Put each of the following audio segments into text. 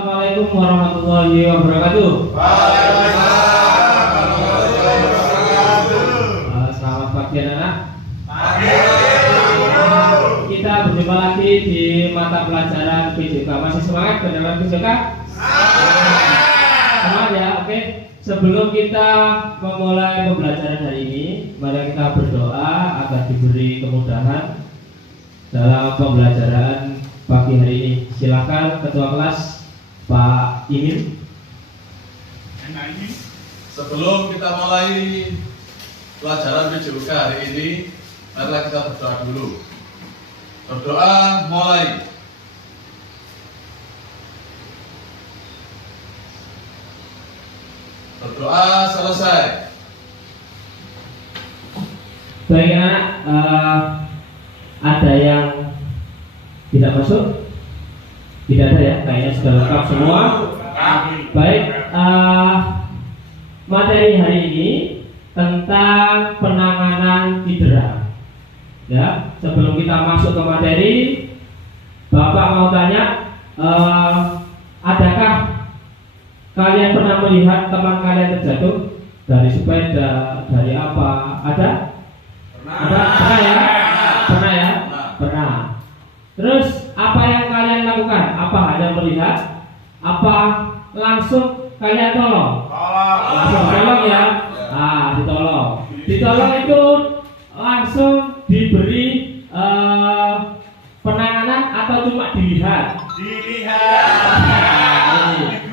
Assalamualaikum warahmatullahi wabarakatuh. Waalaikumsalam warahmatullahi wabarakatuh. Selamat pagi anak-anak. Pagi. Kita berjumpa lagi di mata pelajaran PJK. Masih semangat dalam PJK? Semangat ya, oke. Sebelum kita memulai pembelajaran hari ini, mari kita berdoa agar diberi kemudahan dalam pembelajaran pagi hari ini. Silakan Ketua Kelas Pak Imin. Sebelum kita mulai pelajaran PJK hari ini, marilah kita berdoa dulu. Berdoa mulai. Berdoa selesai. Baik anak, ada yang tidak masuk? Tidak ada ya, kayaknya sudah lengkap semua. Baik, materi hari ini tentang penanganan cedera. Ya, sebelum kita masuk ke materi, Bapak mau tanya, adakah kalian pernah melihat teman kalian terjatuh dari sepeda, dari apa? Ada? Pernah ya? Pernah ya? Pernah. Terus apa yang kalian lakukan? Apa hanya melihat? Apa langsung kalian tolong? Langsung tolong ya? Ditolong. Ditolong itu langsung diberi penanganan atau cuma dilihat?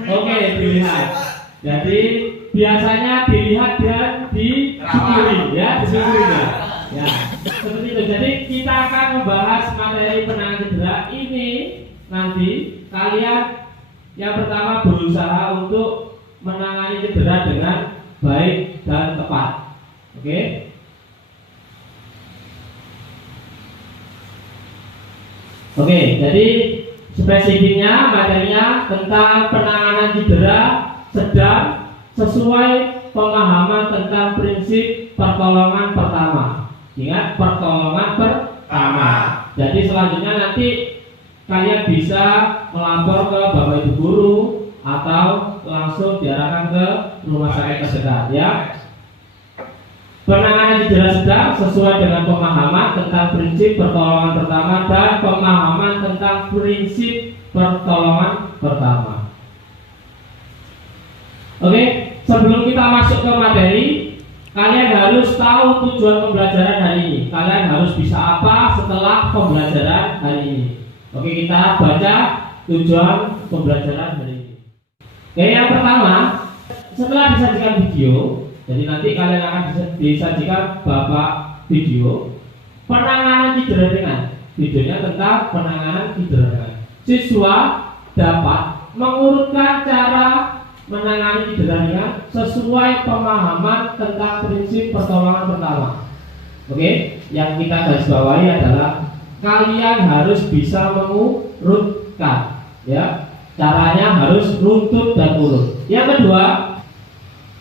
Oke, dilihat. Jadi biasanya dilihat dan disyukuri ya, disyukuri ya. Seperti itu. Jadi kita akan membahas materi penanganan cedera ini nanti. Kalian yang pertama berusaha untuk menangani cedera dengan baik dan tepat. Oke? Oke, jadi spesifiknya materinya tentang penanganan cedera sedang sesuai pemahaman tentang prinsip pertolongan pertama. Ingat, pertolongan pertama. Jadi selanjutnya nanti kalian bisa melapor ke Bapak Ibu guru atau langsung diarahkan ke rumah sakit terdekat ya. Penanganan cedera sedang sesuai dengan pemahaman tentang prinsip pertolongan pertama dan pemahaman tentang prinsip pertolongan pertama. Oke, sebelum kita masuk ke materi, kalian harus tahu tujuan pembelajaran hari ini. Kalian harus bisa apa setelah pembelajaran hari ini. Oke, kita baca tujuan pembelajaran hari ini. Oke, yang pertama, setelah disajikan video, jadi nanti kalian akan disajikan Bapak video penanganan cedera ringan. Videonya tentang penanganan cedera ringan. Siswa dapat mengurutkan cara menangani cedera ringan sesuai pemahaman tentang prinsip pertolongan pertama. Oke, yang kita garis bawahi adalah kalian harus bisa mengurutkan, ya. Caranya harus runtut dan urut. Yang kedua,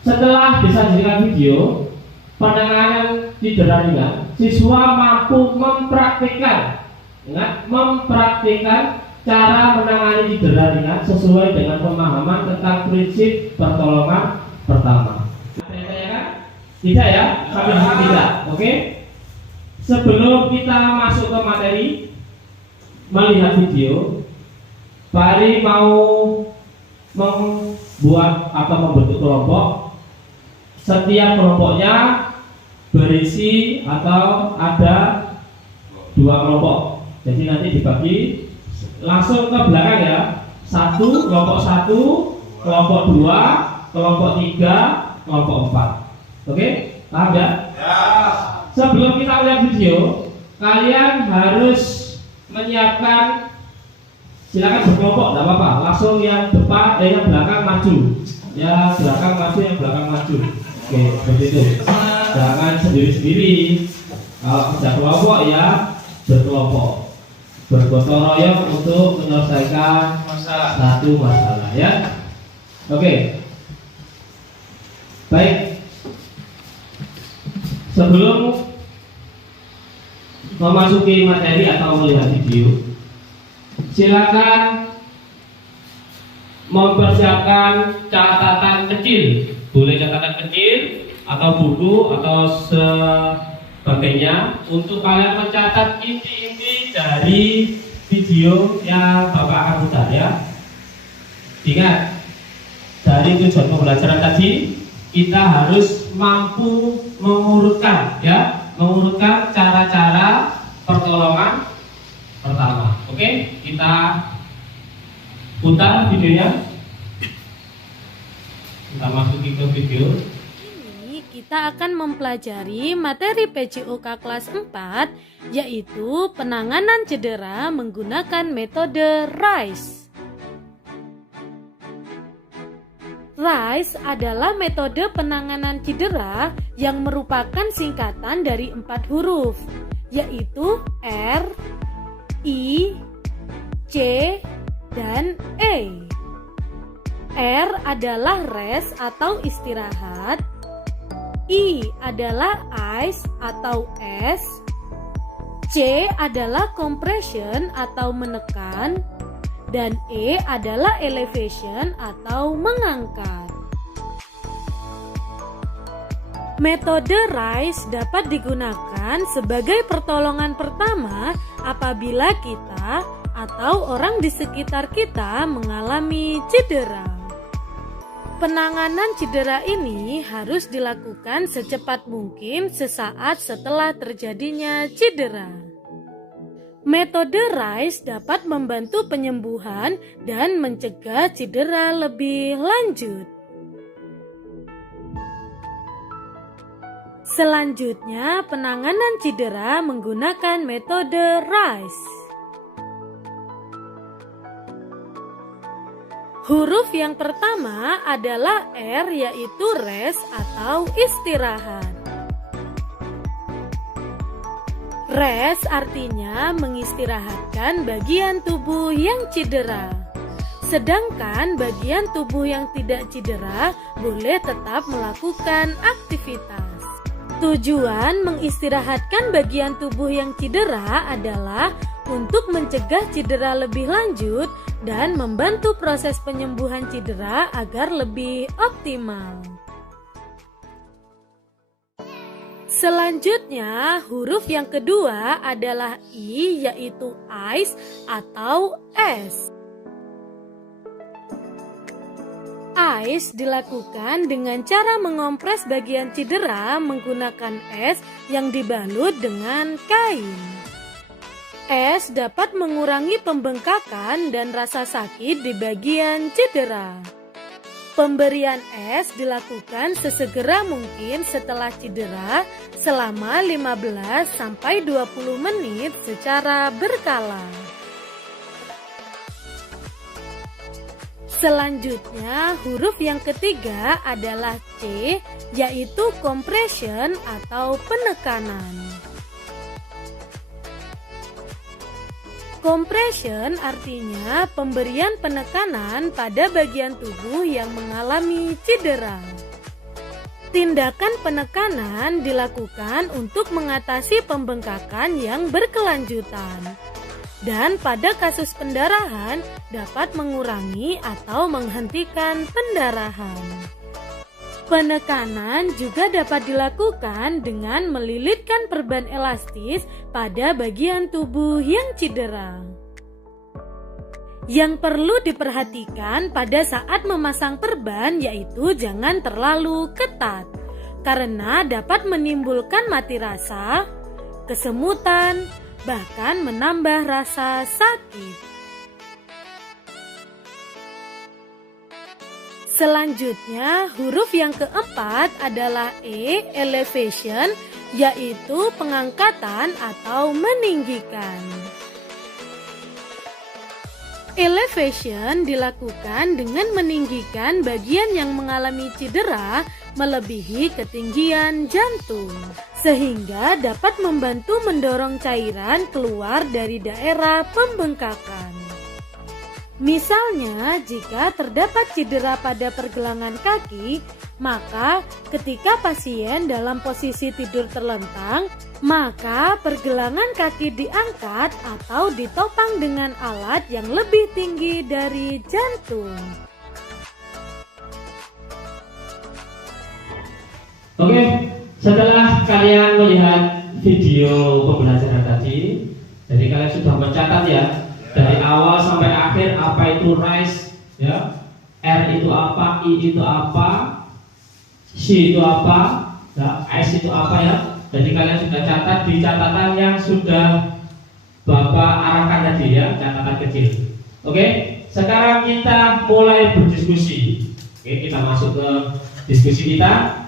setelah disajikan video penanganan cedera ringan, siswa mampu mempraktikkan, ingat, mempraktikkan cara menangani cedera ringan sesuai dengan pemahaman tentang prinsip pertolongan pertama. Tidak ya? Sampai di sini tidak. Oke? Sebelum kita masuk ke materi melihat video, Pak Ari mau membuat atau membentuk kelompok. Setiap kelompoknya berisi atau ada 2 kelompok. Jadi nanti dibagi langsung ke belakang ya. Kelompok 1, kelompok 2, kelompok 3, kelompok 4. Oke? Paham ya? Sebelum kita lihat video, kalian harus menyiapkan, silakan berkelompok, tidak apa-apa. Langsung yang depan, yang belakang maju. Ya, belakang maju, yang belakang maju. Oke, seperti itu. Jangan sendiri-sendiri. Kalau sudah kelompok ya berkelompok, bergotong royong untuk menyelesaikan satu masalah ya. Oke. Baik. Sebelum memasuki materi atau melihat video, silakan mempersiapkan catatan kecil, boleh catatan kecil atau buku atau sebagainya untuk kalian mencatat inti-inti dari video yang Bapak akan putar ya. Ingat, dari tujuan pembelajaran tadi kita harus mampu mengurutkan ya, mengurutkan cara-cara pertolongan pertama. Oke, kita putar videonya. Kita masuki ke video. Ini kita akan mempelajari materi PJOK kelas 4, yaitu penanganan cedera menggunakan metode RICE. RICE adalah metode penanganan cedera yang merupakan singkatan dari 4 huruf, yaitu R, I, C, dan E. R adalah rest atau istirahat, I adalah ice atau es, C adalah compression atau menekan, dan E adalah elevation atau mengangkat. Metode RICE dapat digunakan sebagai pertolongan pertama apabila kita atau orang di sekitar kita mengalami cedera. Penanganan cedera ini harus dilakukan secepat mungkin sesaat setelah terjadinya cedera. Metode RICE dapat membantu penyembuhan dan mencegah cedera lebih lanjut. Selanjutnya, penanganan cedera menggunakan metode RICE. Huruf yang pertama adalah R, yaitu rest atau istirahat. Rest artinya mengistirahatkan bagian tubuh yang cedera. Sedangkan bagian tubuh yang tidak cedera boleh tetap melakukan aktivitas. Tujuan mengistirahatkan bagian tubuh yang cedera adalah untuk mencegah cedera lebih lanjut dan membantu proses penyembuhan cedera agar lebih optimal. Selanjutnya, huruf yang kedua adalah I, yaitu ice atau es. Ice dilakukan dengan cara mengompres bagian cedera menggunakan es yang dibalut dengan kain. Es dapat mengurangi pembengkakan dan rasa sakit di bagian cedera. Pemberian es dilakukan sesegera mungkin setelah cedera selama 15-20 menit secara berkala. Selanjutnya, huruf yang ketiga adalah C, yaitu compression atau penekanan. Compression artinya pemberian penekanan pada bagian tubuh yang mengalami cedera. Tindakan penekanan dilakukan untuk mengatasi pembengkakan yang berkelanjutan. Dan pada kasus pendarahan dapat mengurangi atau menghentikan pendarahan. Penekanan juga dapat dilakukan dengan melilitkan perban elastis pada bagian tubuh yang cedera. Yang perlu diperhatikan pada saat memasang perban yaitu jangan terlalu ketat, karena dapat menimbulkan mati rasa, kesemutan, bahkan menambah rasa sakit. Selanjutnya, huruf yang keempat adalah E, elevation, yaitu pengangkatan atau meninggikan. Elevation dilakukan dengan meninggikan bagian yang mengalami cedera melebihi ketinggian jantung, sehingga dapat membantu mendorong cairan keluar dari daerah pembengkakan. Misalnya, jika terdapat cedera pada pergelangan kaki, maka ketika pasien dalam posisi tidur terlentang, maka pergelangan kaki diangkat atau ditopang dengan alat yang lebih tinggi dari jantung. Oke, setelah kalian melihat video pembelajaran tadi, jadi kalian sudah mencatat ya dari awal sampai akhir apa itu RISE, ya, R itu apa, I itu apa, C itu apa, ya, S itu apa ya. Jadi kalian sudah catat di catatan yang sudah Bapak arahkan tadi ya, catatan kecil. Oke, sekarang kita mulai berdiskusi. Oke, kita masuk ke diskusi kita.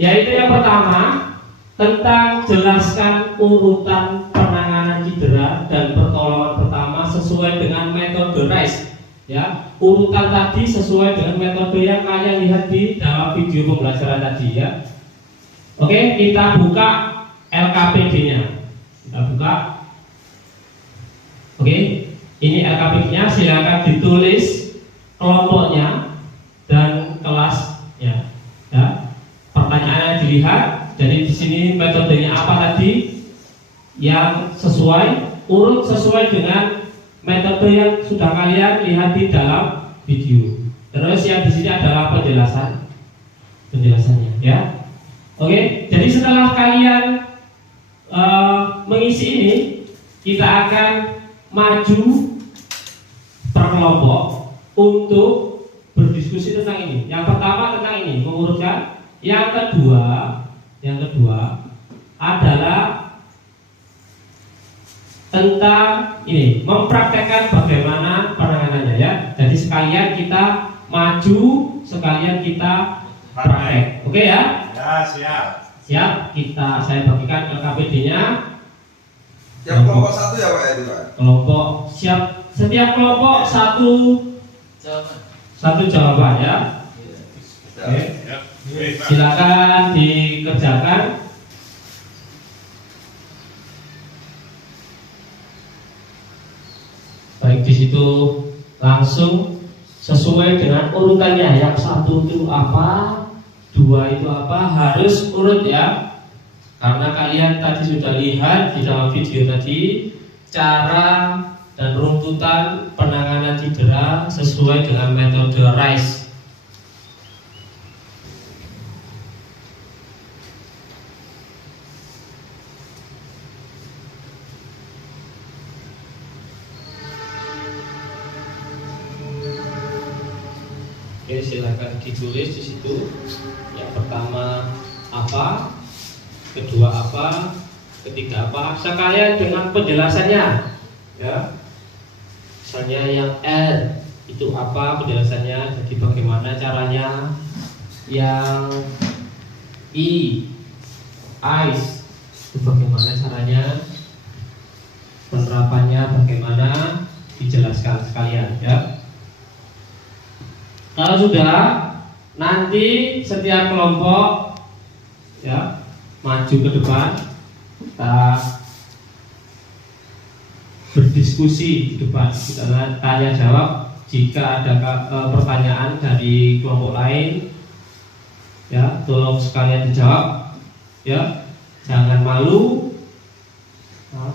Yaitu yang pertama tentang jelaskan urutan penanganan cedera dan pertolongan pertama sesuai dengan metode RISE. Ya, urutan tadi sesuai dengan metode yang kalian lihat di dalam video pembelajaran tadi ya. Oke, kita buka LKPD-nya. Kita buka. Oke, ini LKPD-nya, silakan ditulis kelompoknya dan kelasnya. Ya. Pertanyaannya dilihat. Jadi di sini metodenya apa tadi? Yang sesuai, urut sesuai dengan metode yang sudah kalian lihat di dalam video. Terus yang di sini adalah penjelasannya, ya. Oke, jadi setelah kalian mengisi ini, kita akan maju per kelompok untuk berdiskusi tentang ini. Yang pertama tentang ini, mengurutkan. Yang kedua adalah tentang ini, mempraktekkan bagaimana penanganannya ya. Jadi sekalian kita maju, sekalian kita praktek. Oke ya? Ya, siap. Siap, saya bagikan LKPD-nya. Tiap kelompok satu ya Pak itu Pak? Kelompok siap, setiap kelompok satu jawaban ya. Oke. Silakan dikerjakan. Baik, di situ langsung sesuai dengan urutannya. Yang satu itu apa, dua itu apa, harus urut ya. Karena kalian tadi sudah lihat di dalam video tadi cara dan runtutan penanganan cedera sesuai dengan metode RISE. Oke, silakan ditulis di situ. Yang pertama apa, kedua apa, ketiga apa, sekalian dengan penjelasannya ya. Misalnya yang R itu apa penjelasannya, jadi bagaimana caranya. Yang ICE itu bagaimana caranya, penerapannya bagaimana, dijelaskan sekalian ya. Kalau sudah, nanti setiap kelompok ya maju ke depan, kita berdiskusi di depan, kita tanya jawab. Jika ada pertanyaan dari kelompok lain, ya tolong sekalian dijawab, ya jangan malu,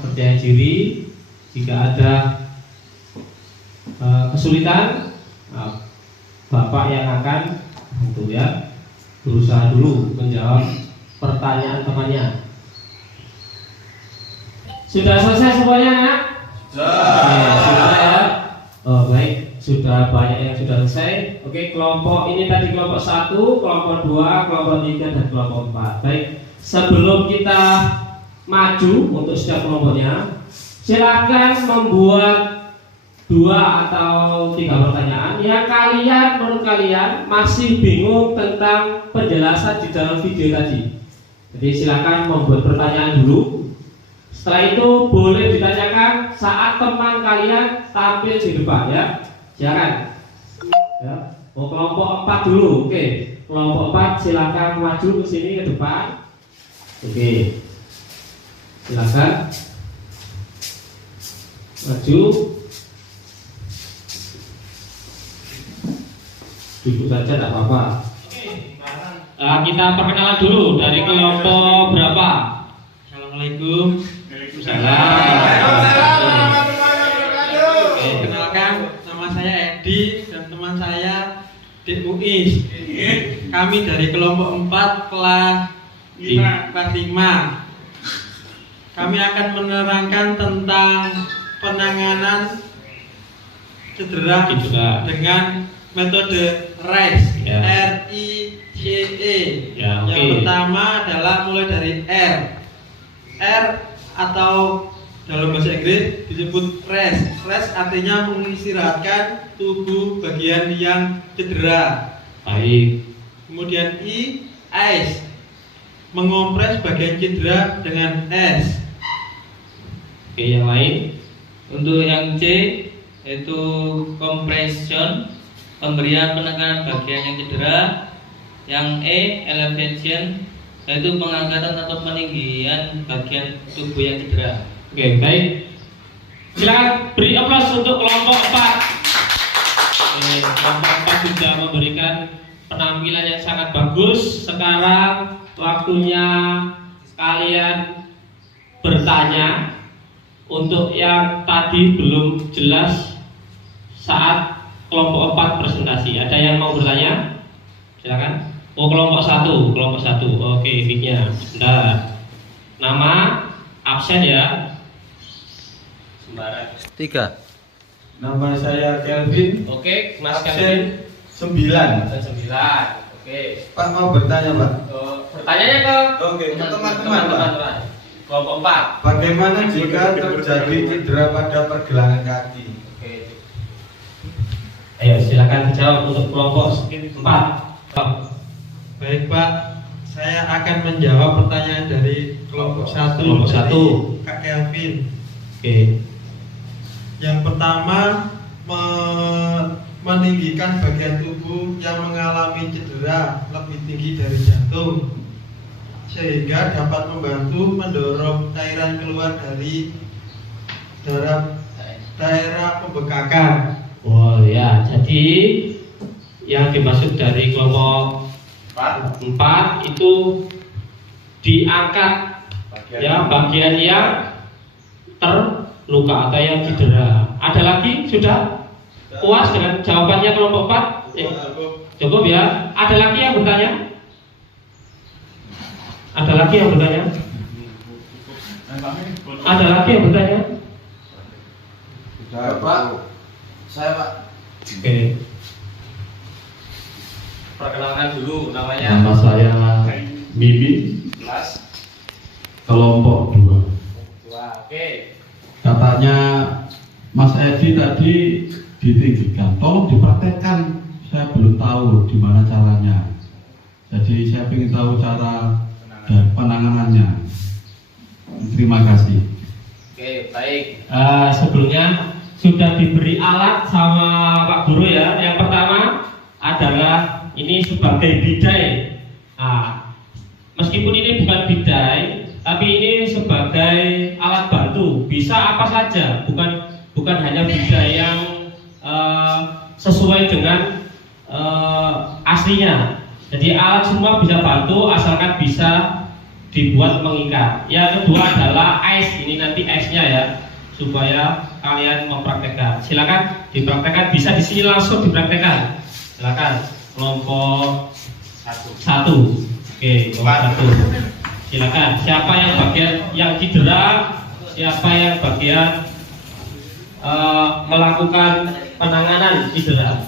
percaya diri. Jika ada kesulitan, Bapak yang akan bantu ya, berusaha dulu menjawab pertanyaan temannya. Sudah selesai semuanya, Nak? Sudah ya. Oh, baik, sudah banyak yang sudah selesai. Oke, kelompok ini tadi kelompok 1, kelompok 2, kelompok 3 dan kelompok 4. Baik, sebelum kita maju untuk setiap kelompoknya, silakan membuat 2 atau 3 pertanyaan yang menurut kalian masih bingung tentang penjelasan di dalam video tadi. Jadi silakan membuat pertanyaan dulu. Setelah itu boleh ditanyakan saat teman kalian tampil di depan ya. Silakan. Ya. Mau kelompok 4 dulu. Oke. Kelompok 4 silakan maju ke sini ke depan. Oke. Silakan. Maju. Duduk saja tidak apa-apa. Kita perkenalan dulu dari kelompok berapa? Assalamualaikum. Waalaikumsalam. Kenalkan, nama saya Edi dan teman saya Dik Muiz. Kami dari kelompok 4 kelas 5. Kami akan menerangkan tentang penanganan cedera dengan metode RICE. Ya. RICE. Ya, Yang oke. pertama adalah mulai dari R. R atau dalam bahasa Inggris disebut rest. Rest artinya mengistirahatkan tubuh bagian yang cedera. Baik. Kemudian I, ice, mengompres bagian cedera dengan es. Oke, yang lain. Untuk yang C yaitu compression, pemberian penekanan bagian yang cedera. Yang E elevation, yaitu pengangkatan atau peninggian bagian tubuh yang cedera. Oke, baik. Silakan beri aplaus untuk kelompok 4. Oke, kelompok 4 sudah memberikan penampilan yang sangat bagus. Sekarang waktunya kalian bertanya. Untuk yang tadi belum jelas saat kelompok 4 presentasi, ada yang mau bertanya? Silakan. Oh, kelompok 1. Oke, mic-nya. Sebentar. Nama, absen ya. Sembarang. 3. Nama saya Kelvin. Oke, Mas Kevin. Absen 9. Absen 9. Oke. Pak mau bertanya, Pak. Pertanyaannya ke Oke, ke teman-teman, Pak. teman-teman. Kelompok 4. Bagaimana jika terjadi cedera pada pergelangan kaki? Oke. Ayo, silakan dijawab untuk kelompok 4. Baik Pak, saya akan menjawab pertanyaan dari kelompok 1. Kelompok 1. Kak Kelvin. Oke. Yang pertama, meninggikan bagian tubuh yang mengalami cedera lebih tinggi dari jantung, sehingga dapat membantu mendorong cairan keluar dari daerah pembekakan. Oh ya, jadi yang dimaksud dari kelompok 4 itu diangkat bagian yang terluka atau yang cedera. Ada lagi? Sudah puas dengan jawabannya kelompok 4? Ya. Cukup ya. Ada lagi yang bertanya? Ada lagi yang bertanya? Ada lagi yang bertanya? Pak, saya Pak. Oke. Perkenalkan dulu namanya. Nama saya Mimi, Kelas. kelompok 2. Oke. Katanya Mas Edi tadi ditinggikan. Tolong dipraktekkan. Saya belum tahu di mana caranya. Jadi saya ingin tahu cara dan penanganannya. Terima kasih. Oke, baik. Sebelumnya sudah diberi alat sama Pak Guru ya. Yang pertama adalah ini sebagai bidai. Meskipun ini bukan bidai, tapi ini sebagai alat bantu. Bisa apa saja, bukan hanya bidai yang sesuai dengan aslinya. Jadi alat semua bisa bantu asalkan bisa dibuat mengikat. Yang kedua adalah ice. Ini nanti ice-nya ya, supaya kalian mempraktekkan. Silakan dipraktekkan, bisa di sini langsung dipraktekkan. Silakan kelompok 1. Oke, kelompok 1. Silakan. Siapa yang bagian yang cedera, siapa yang bagian melakukan penanganan cedera.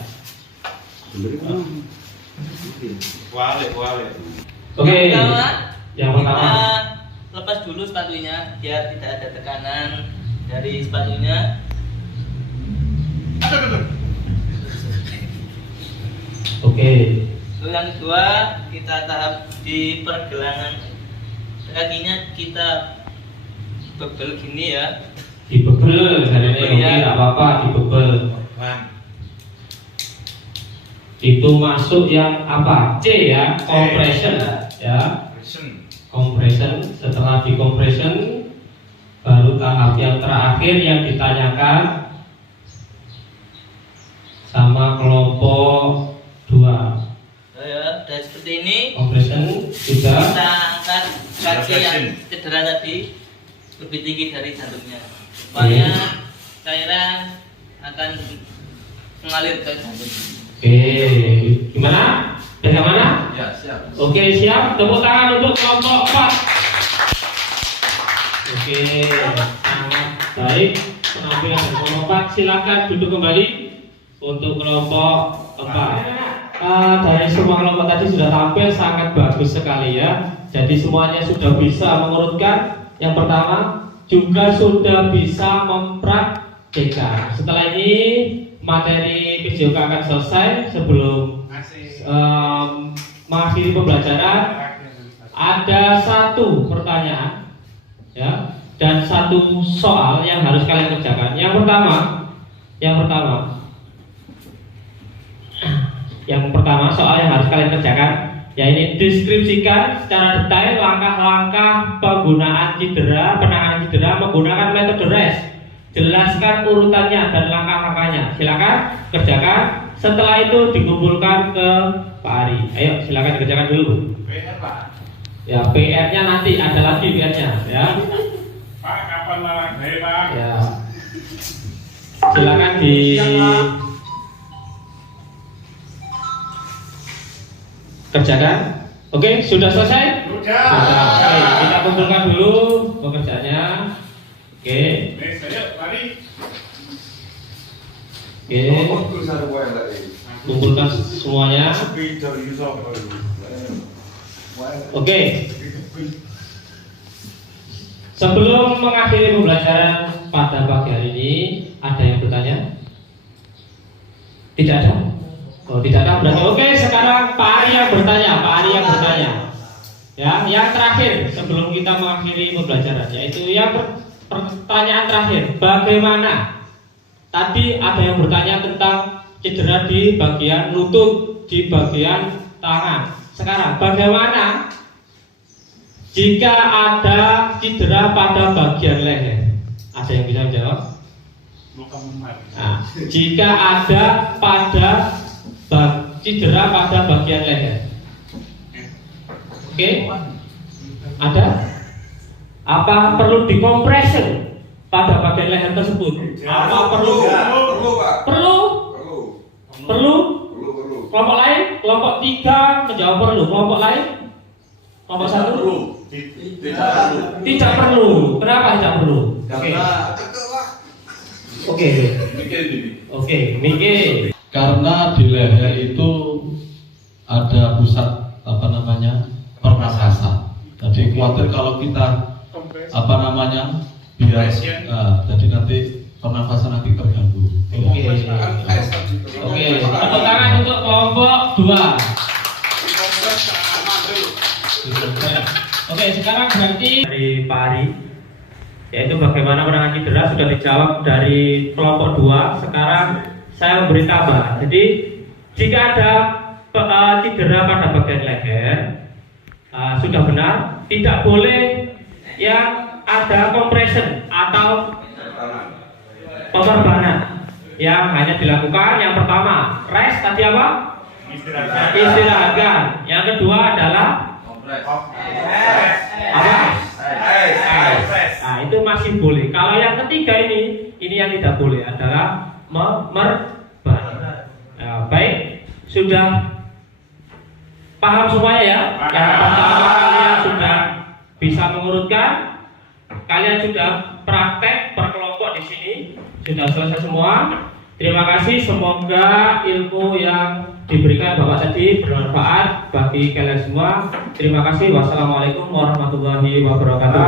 Oke. Yang pertama. Kita lepas dulu sepatunya biar tidak ada tekanan dari sepatunya. Oke. Lalu yang kedua, kita tahap di pergelangan kakinya, kita bebel gini ya. Dibebel, hari ini nggak apa-apa, dibebel. Itu masuk yang apa? C ya, compression ya. Compression. Setelah di compression, baru tahap yang terakhir yang ditanyakan sama kelompok 2. Ya, dan seperti ini. Compression sudah. Kita angkat kaki yang cedera tadi lebih tinggi dari jantungnya, supaya cairan akan mengalir ke jantung. Oke, gimana? Bagaimana? Ya, siap. Oke, siap. Tepuk tangan untuk kelompok 4. Oke, sangat baik penampilan dari kelompok 4. Silakan duduk kembali untuk kelompok 4. Dari semua kelompok tadi sudah tampil sangat bagus sekali ya. Jadi semuanya sudah bisa mengurutkan. Yang pertama juga sudah bisa mempraktikkan. Setelah ini materi PJOK akan selesai. Sebelum mengakhiri pembelajaran, ada satu pertanyaan ya, dan satu soal yang harus kalian kerjakan. Yang pertama soal yang harus kalian kerjakan, yaitu deskripsikan secara detail langkah-langkah penggunaan cedera, penanganan cedera menggunakan metode RES. Jelaskan urutannya dan langkah-langkahnya. Silakan kerjakan. Setelah itu dikumpulkan ke Pak Ari. Ayo silakan dikerjakan dulu. PR Pak. Ya, PR-nya nanti ada lagi PR-nya ya. Pak, kapan malah Pak? Ya. Silakan di kerjakan. Oke, sudah selesai? Sudah. Oke, kita kumpulkan dulu pekerjaannya. Oke. Ayo, mari. Oke. Kumpulkan semuanya. Oke. Sebelum mengakhiri pembelajaran pada pagi hari ini, ada yang bertanya? Tidak ada? Oh, tidak ada. Berarti oke, sekarang Pak Ari yang bertanya. Ya, yang terakhir sebelum kita mengakhiri pembelajaran, yaitu yang pertanyaan terakhir. Bagaimana? Tadi ada yang bertanya tentang cedera di bagian lutut, di bagian tangan. Sekarang bagaimana jika ada cedera pada bagian leher? Ada yang bisa menjawab? Nah, jika ada cedera pada bagian leher. Oke? Ada? Apa perlu dikompresi pada bagian leher tersebut? Apa perlu? Perlu, Pak. Perlu? Perlu? Kelompok lain? Kelompok 3 menjawab perlu. Kelompok lain? Kelompok 1? Tidak perlu. Kenapa tidak perlu? Oke, Miki. Karena di leher itu ada pusat pernafasan. Jadi khawatir kalau kita biar jadi nanti pernafasan nanti terganggu. Oke. Tepuk tangan untuk kelompok 2. Oke, sekarang berarti dari Pak Ari, yaitu bagaimana menangani cedera sudah dijawab dari kelompok 2. Sekarang saya memberi tambahan. Jadi jika ada cedera pada bagian leher, sudah benar, tidak boleh yang ada compression atau pemorbanan. Yang hanya dilakukan yang pertama rest, tadi apa? Istirahatkan. Yang kedua adalah apa? Nah, itu masih boleh. Kalau yang ketiga ini yang tidak boleh adalah memerban. Baik, sudah paham semuanya ya? Yang pertama kalian sudah bisa mengurutkan, kalian sudah praktek per kelompok di sini, sudah selesai semua. Terima kasih, semoga ilmu yang diberikan Bapak tadi bermanfaat bagi kalian semua. Terima kasih. Wassalamualaikum warahmatullahi wabarakatuh.